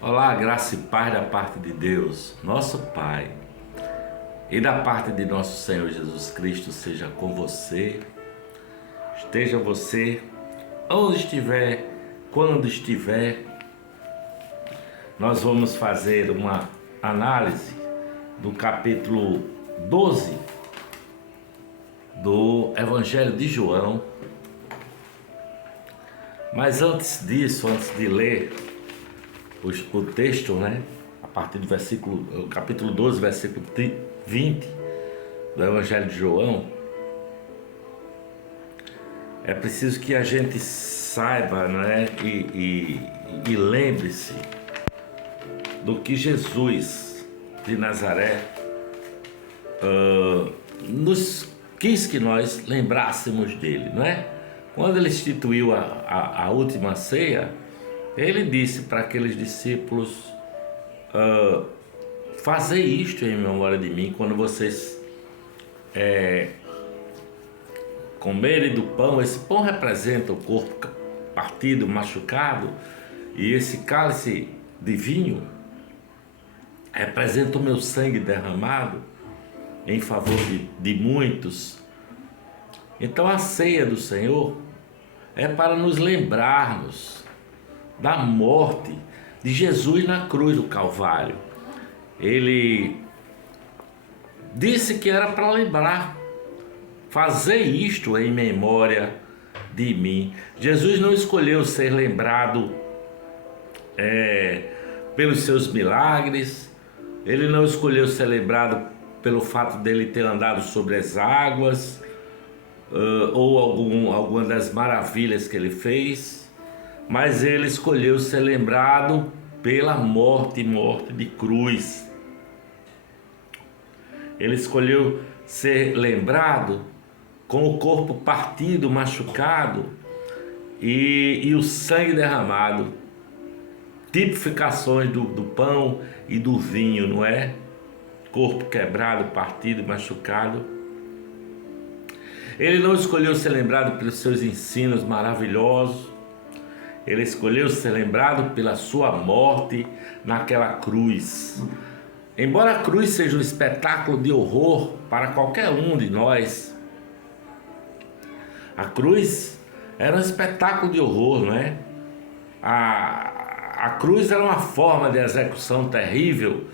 Olá, graça e paz da parte de Deus, nosso Pai, e da parte de nosso Senhor Jesus Cristo seja com você, esteja você onde estiver, quando estiver. Nós vamos fazer uma análise do capítulo 12 do Evangelho de João. Mas antes disso, antes de ler o texto, né? A partir do capítulo 12, versículo 20 do Evangelho de João, é preciso que a gente saiba, né? E lembre-se do que Jesus de Nazaré nos quis que nós lembrássemos dele, não é? Quando ele instituiu a última ceia, ele disse para aqueles discípulos: fazei isto em memória de mim quando vocês comerem do pão. Esse pão representa o corpo partido, machucado, e esse cálice de vinho representa o meu sangue derramado em favor de muitos. Então a ceia do Senhor é para nos lembrarmos da morte de Jesus na cruz do Calvário. Ele disse que era para lembrar, fazer isto em memória de mim. Jesus não escolheu ser lembrado pelos seus milagres, ele não escolheu ser lembrado pelo fato dele ter andado sobre as águas, ou alguma das maravilhas que ele fez, mas ele escolheu ser lembrado pela morte de cruz. Ele escolheu ser lembrado com o corpo partido, machucado e o sangue derramado, tipificações do pão e do vinho, não é? Corpo quebrado, partido, machucado. Ele não escolheu ser lembrado pelos seus ensinos maravilhosos. Ele escolheu ser lembrado pela sua morte naquela cruz. Embora a cruz seja um espetáculo de horror para qualquer um de nós, a cruz era um espetáculo de horror, não é? A cruz era uma forma de execução terrível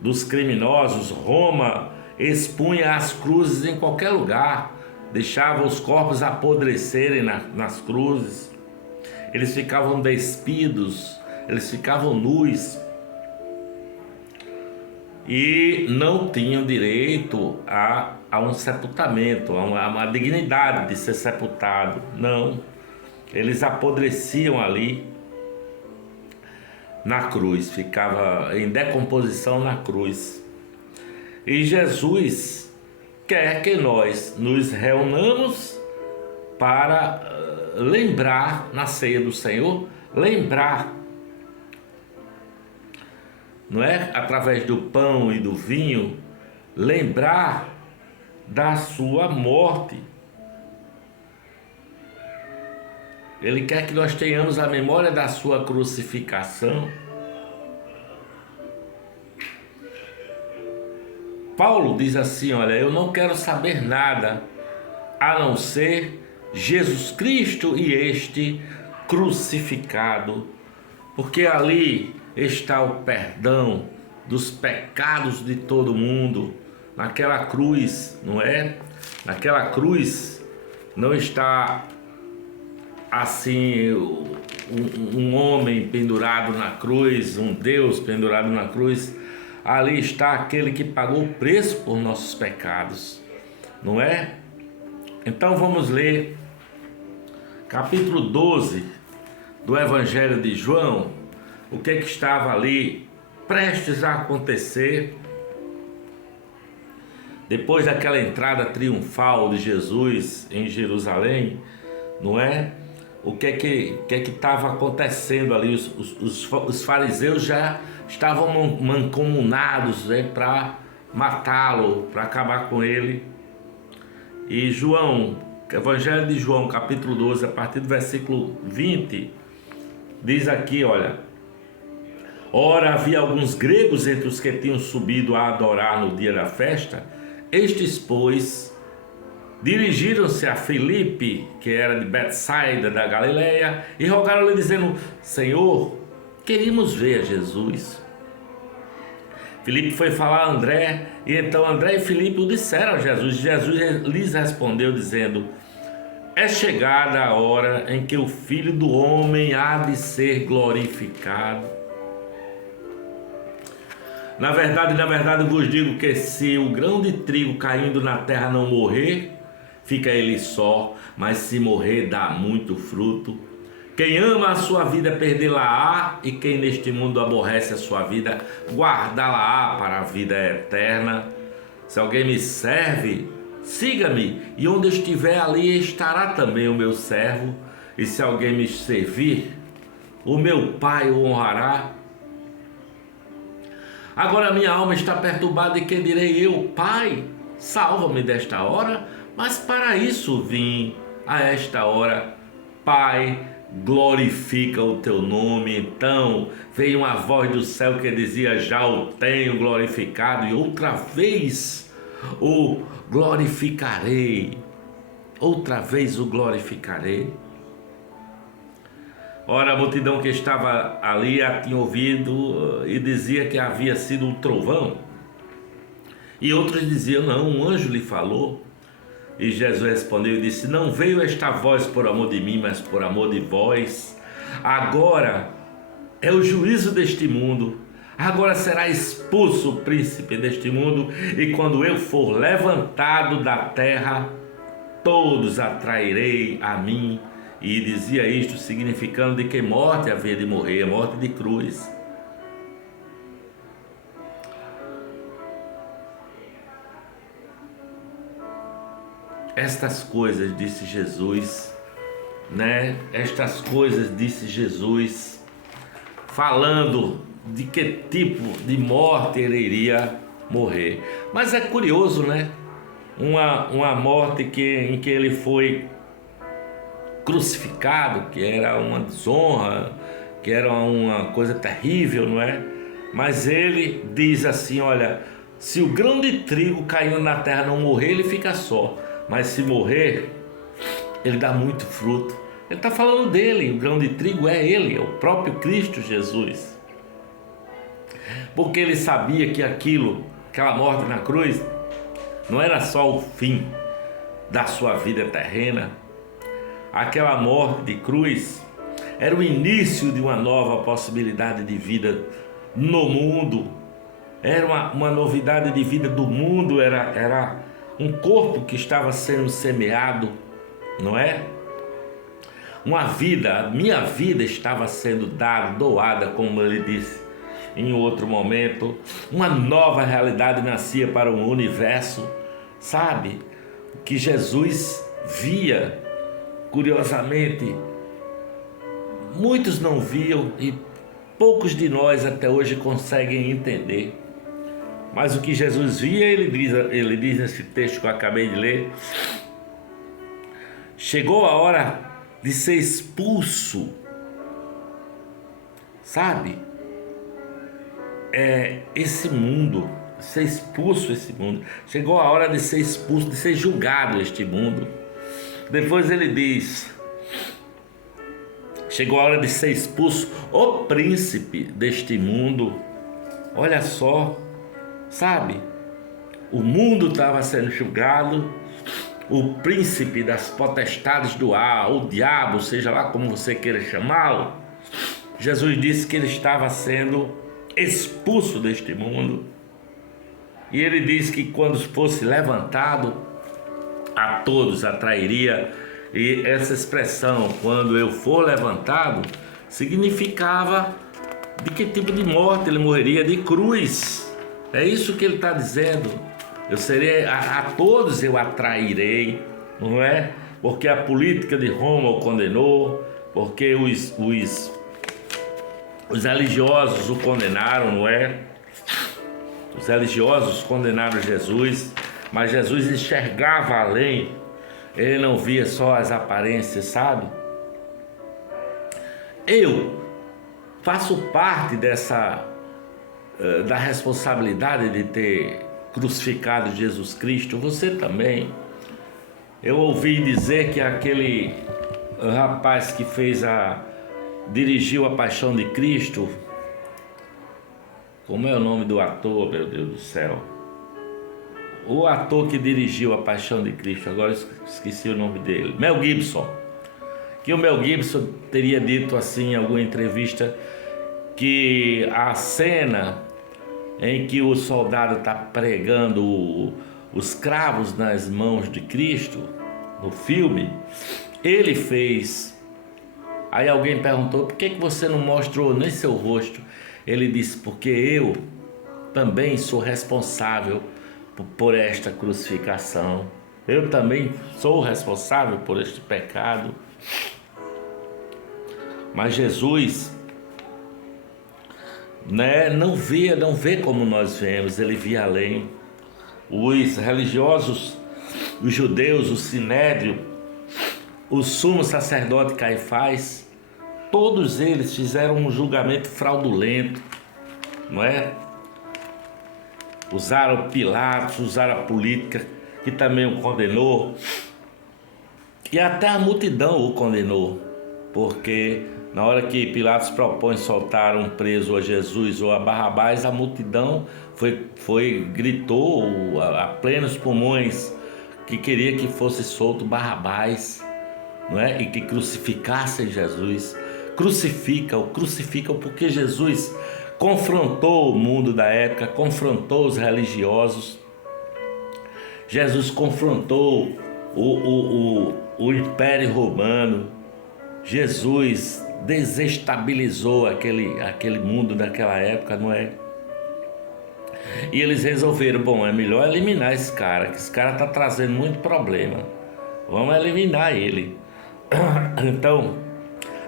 dos criminosos. Roma expunha as cruzes em qualquer lugar, deixava os corpos apodrecerem nas cruzes. Eles ficavam despidos, eles ficavam nus e não tinham direito a um sepultamento, a uma dignidade de ser sepultado. Não, eles apodreciam ali na cruz, ficava em decomposição na cruz. E Jesus quer que nós nos reunamos para lembrar na ceia do Senhor, lembrar, não é? Através do pão e do vinho, lembrar da sua morte. Ele quer que nós tenhamos a memória da sua crucificação. Paulo diz assim: olha, eu não quero saber nada a não ser Jesus Cristo e este crucificado, porque ali está o perdão dos pecados de todo mundo. Naquela cruz, não é? Naquela cruz não está assim um homem pendurado na cruz, um Deus pendurado na cruz. Ali está aquele que pagou o preço por nossos pecados, não é? Então vamos ler capítulo 12 do Evangelho de João, o que estava ali prestes a acontecer depois daquela entrada triunfal de Jesus em Jerusalém, não é? O que estava acontecendo ali? Os fariseus já estavam mancomunados, né, para matá-lo, para acabar com ele. E João, Evangelho de João, capítulo 12, a partir do versículo 20, diz aqui, olha: Ora, havia alguns gregos entre os que tinham subido a adorar no dia da festa. Estes, pois, dirigiram-se a Filipe, que era de Betsaida da Galileia, e rogaram-lhe dizendo: Senhor, queríamos ver Jesus. Filipe foi falar a André, e então André e Filipe o disseram a Jesus. Jesus lhes respondeu dizendo: é chegada a hora em que o Filho do Homem há de ser glorificado. Na verdade vos digo que se o grão de trigo caindo na terra não morrer, fica ele só, mas se morrer dá muito fruto. Quem ama a sua vida perdê-la-á, e quem neste mundo aborrece a sua vida guardá-la-á para a vida eterna. Se alguém me serve, siga-me, e onde estiver ali estará também o meu servo. E se alguém me servir, o meu Pai o honrará. Agora minha alma está perturbada, e que direi eu? Pai, salva-me desta hora. Mas para isso vim a esta hora. Pai, glorifica o teu nome. Então veio uma voz do céu que dizia: já o tenho glorificado, e outra vez o glorificarei. Outra vez o glorificarei. Ora, a multidão que estava ali a tinha ouvido e dizia que havia sido um trovão. E outros diziam: não, um anjo lhe falou. E Jesus respondeu e disse: não veio esta voz por amor de mim, mas por amor de vós. Agora é o juízo deste mundo. Agora será expulso o príncipe deste mundo. E quando eu for levantado da terra, todos atrairei a mim. E dizia isto significando de que morte havia de morrer, a morte de cruz. Estas coisas disse Jesus, né? Estas coisas disse Jesus, falando de que tipo de morte ele iria morrer. Mas é curioso, né? Uma morte em que ele foi crucificado, que era uma desonra, que era uma coisa terrível, não é? Mas ele diz assim: olha, se o grão de trigo caindo na terra não morrer, ele fica só, mas se morrer, ele dá muito fruto. Ele está falando dele, o grão de trigo é ele, é o próprio Cristo Jesus. Porque ele sabia que aquela morte na cruz, não era só o fim da sua vida terrena. Aquela morte de cruz era o início de uma nova possibilidade de vida no mundo. Era uma novidade de vida do mundo, era um corpo que estava sendo semeado, não é? Uma vida, a minha vida estava sendo dada, doada, como ele disse em outro momento. Uma nova realidade nascia para o universo, sabe? O que Jesus via, curiosamente, muitos não viam e poucos de nós até hoje conseguem entender. Mas o que Jesus via, ele diz nesse texto que eu acabei de ler: chegou a hora de ser expulso, sabe? Esse mundo, ser expulso esse mundo. Chegou a hora de ser expulso, de ser julgado este mundo. Depois ele diz: chegou a hora de ser expulso o príncipe deste mundo. Olha só, sabe? O mundo estava sendo julgado, o príncipe das potestades do ar, o diabo, seja lá como você queira chamá-lo. Jesus disse que ele estava sendo expulso deste mundo. E ele diz que quando fosse levantado, a todos atrairia. E essa expressão, quando eu for levantado, significava de que tipo de morte ele morreria? De cruz. É isso que ele está dizendo. Eu serei, a todos eu atrairei, não é? Porque a política de Roma o condenou, porque os religiosos o condenaram, não é? Os religiosos condenaram Jesus, mas Jesus enxergava além. Ele não via só as aparências, sabe? Eu faço parte da responsabilidade de ter crucificado Jesus Cristo, você também. Eu ouvi dizer que aquele rapaz que dirigiu a Paixão de Cristo, como é o nome do ator, meu Deus do céu? O ator que dirigiu a Paixão de Cristo, agora esqueci o nome dele, Mel Gibson. Que o Mel Gibson teria dito assim em alguma entrevista que a cena em que o soldado está pregando os cravos nas mãos de Cristo, no filme, ele fez. Aí alguém perguntou, por que você não mostrou nem seu rosto? Ele disse, porque eu também sou responsável por esta crucificação. Eu também sou responsável por este pecado. Mas Jesus, né, não vê como nós vemos, ele via além. Os religiosos, os judeus, o sinédrio, o sumo sacerdote Caifás, todos eles fizeram um julgamento fraudulento, não é? Usaram Pilatos, usaram a política, que também o condenou, e até a multidão o condenou, porque na hora que Pilatos propõe soltar um preso a Jesus ou a Barrabás, a multidão gritou a plenos pulmões que queria que fosse solto Barrabás, não é? E que crucificassem Jesus. Crucificam porque Jesus confrontou o mundo da época, confrontou os religiosos, Jesus confrontou o Império Romano, Jesus desestabilizou aquele mundo daquela época, não é? E eles resolveram, bom, é melhor eliminar esse cara, que esse cara está trazendo muito problema, vamos eliminar ele. Então,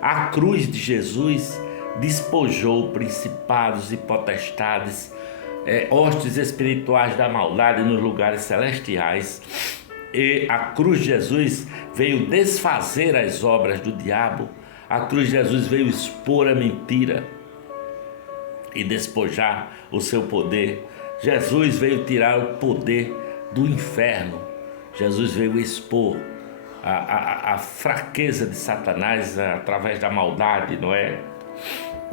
a cruz de Jesus despojou principados e potestades, hostes espirituais da maldade nos lugares celestiais. E a cruz de Jesus veio desfazer as obras do diabo. A cruz de Jesus veio expor a mentira e despojar o seu poder. Jesus veio tirar o poder do inferno. Jesus veio expor a fraqueza de Satanás através da maldade, não é?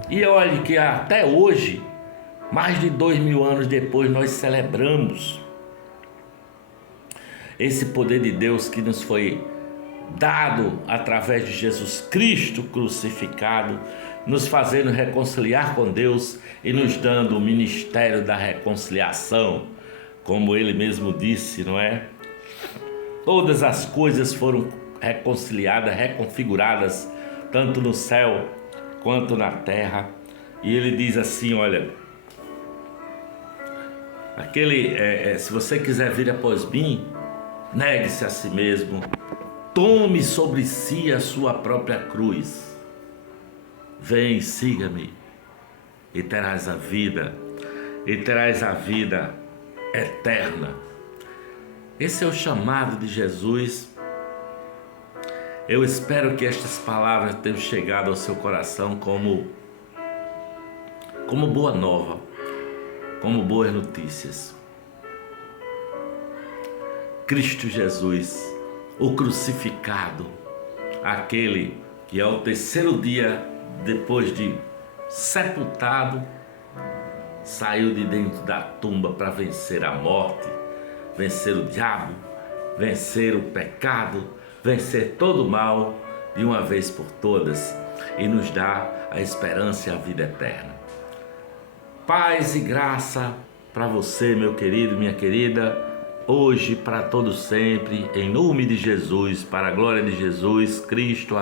E olhe que até hoje, mais de 2000 anos depois, nós celebramos esse poder de Deus que nos foi dado através de Jesus Cristo crucificado, nos fazendo reconciliar com Deus e nos dando o ministério da reconciliação, como ele mesmo disse, não é? Todas as coisas foram reconciliadas, reconfiguradas, tanto no céu quanto na terra. E ele diz assim, olha, se você quiser vir após mim, negue-se a si mesmo, tome sobre si a sua própria cruz, vem, siga-me, e terás a vida eterna. Esse é o chamado de Jesus. Eu espero que estas palavras tenham chegado ao seu coração como boa nova, como boas notícias. Cristo Jesus, o crucificado, aquele que ao terceiro dia, depois de sepultado, saiu de dentro da tumba para vencer a morte, vencer o diabo, vencer o pecado, vencer todo o mal de uma vez por todas e nos dá a esperança e a vida eterna. Paz e graça para você, meu querido, minha querida, hoje, para todos sempre, em nome de Jesus, para a glória de Jesus Cristo.